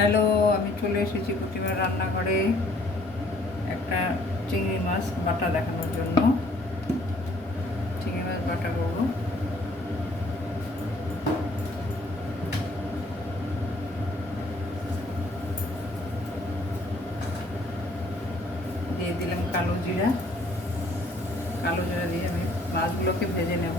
Hello, আমি চলে এসেছি প্রতিবার রান্নাঘরে একটা চিংড়ি মাছ বাটা দেখানোর জন্য। চিংড়ি মাছ বাটা করবো। দিয়ে দিলাম কালো জিরা দিয়ে আমি মাছগুলোকে ভেজে নেব।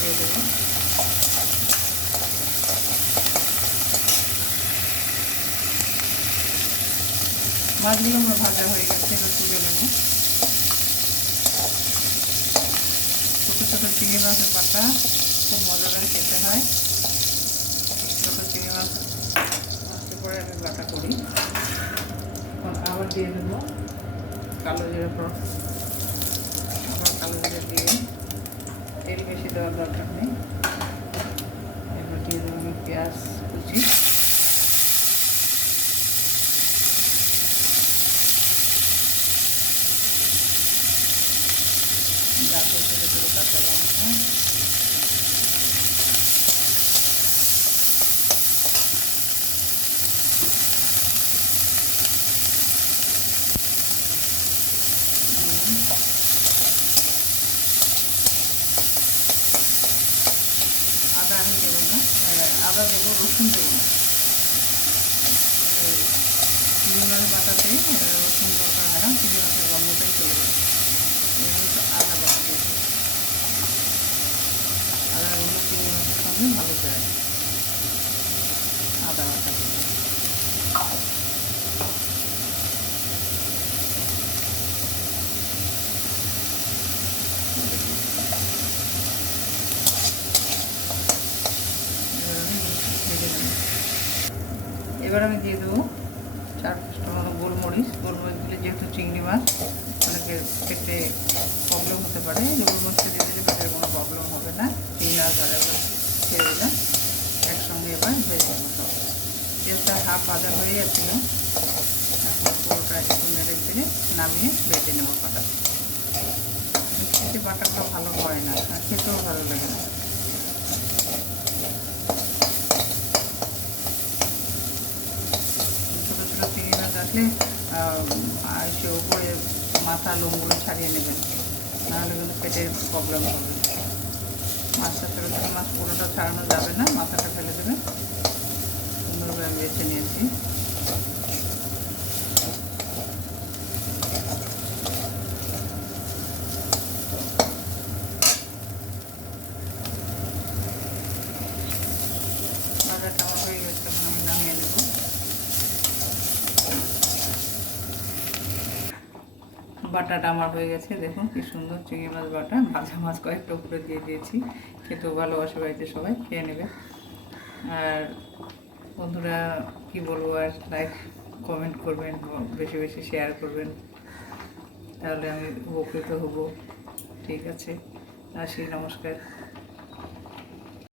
দিয়ে দেবো। মাছগুলো আমার ভাজা হয়ে গেছে, এবার তুলে নেব। ছোটো ছোটো চিংড়ি মাছের বাটা খুব মজাদার খেতে হয়। ছোটো চিংড়ি মাছ মাছকে পরে আমি বাটা করি। এখন আবার দিয়ে দেবো কালো জিরে, আবার কালো জিরে দিয়ে তেল বেশি দেওয়ার দরকার নেই। এবার দিয়ে দেবো আমি পেঁয়াজ কুচি, গাছের ছোটো ছোটো কাঁচা লঙ্কা, আদা আমি দেবো না, আদা দেবো, রসুন দেবো না। চিংড়ি মাছ বাটাতে রসুন দরকার হয় না, চিংড়ি মাছের গন্ধটাই চলে যায়। আদা বাটা দেবো, আদা গন্ধ চিংড়ি মাছের সঙ্গে ভালো যায়। আদা বাটা দেবো। এবার আমি দিয়ে দেবো 4-5টা মতো গোলমরিচ দিলে, যেহেতু চিংড়ি মাছ অনেকে খেতে প্রবলেম হতে পারে, গোলমরিচটা দিয়ে দিলে পেটের কোনো প্রবলেম হবে না। চিংড়ি মাছ ভাজা ছেড়ে দিলাম, একসঙ্গে এবার ভেজে নেবো সব। তেলটা হাফ ভাজা হয়ে যাচ্ছিল, এখন পুরোটা একটু নেড়ে চেড়ে নামিয়ে বেটে নেবো পাটা। মিক্সিতে বাটাটা ভালো হয় না, আর খেতেও ভালো লাগে না। ছোটো ছোটো চিংড়ি মাছ আসলে সে উপরে মাথা লোমগুলো ছাড়িয়ে নেবেন, নাহলে কিন্তু পেটের প্রবলেম হবে। মাছটা ছোটো ছোটো মাছ পুরোটা ছাড়ানো যাবে না, মাথাটা ফেলে দেবেন। সুন্দরভাবে আমি বেছে নিয়েছি। বাটাটা আমার হয়ে গেছে, এখন আমি নামিয়ে নেব। বাটাটা আমার হয়ে গেছে, দেখুন কি সুন্দর চিংড়ি মাছ বাটা। ভাজা মাছ কয়েকটা উপরে দিয়ে দিয়েছি, খেতেও ভালোবাসে বাড়িতে সবাই, খেয়ে নেবে। আর বন্ধুরা কি বলবো, আর লাইক কমেন্ট করবেন, বেশি বেশি শেয়ার করবেন, তাহলে আমি উপকৃত হব। ঠিক আছে, আসি, নমস্কার।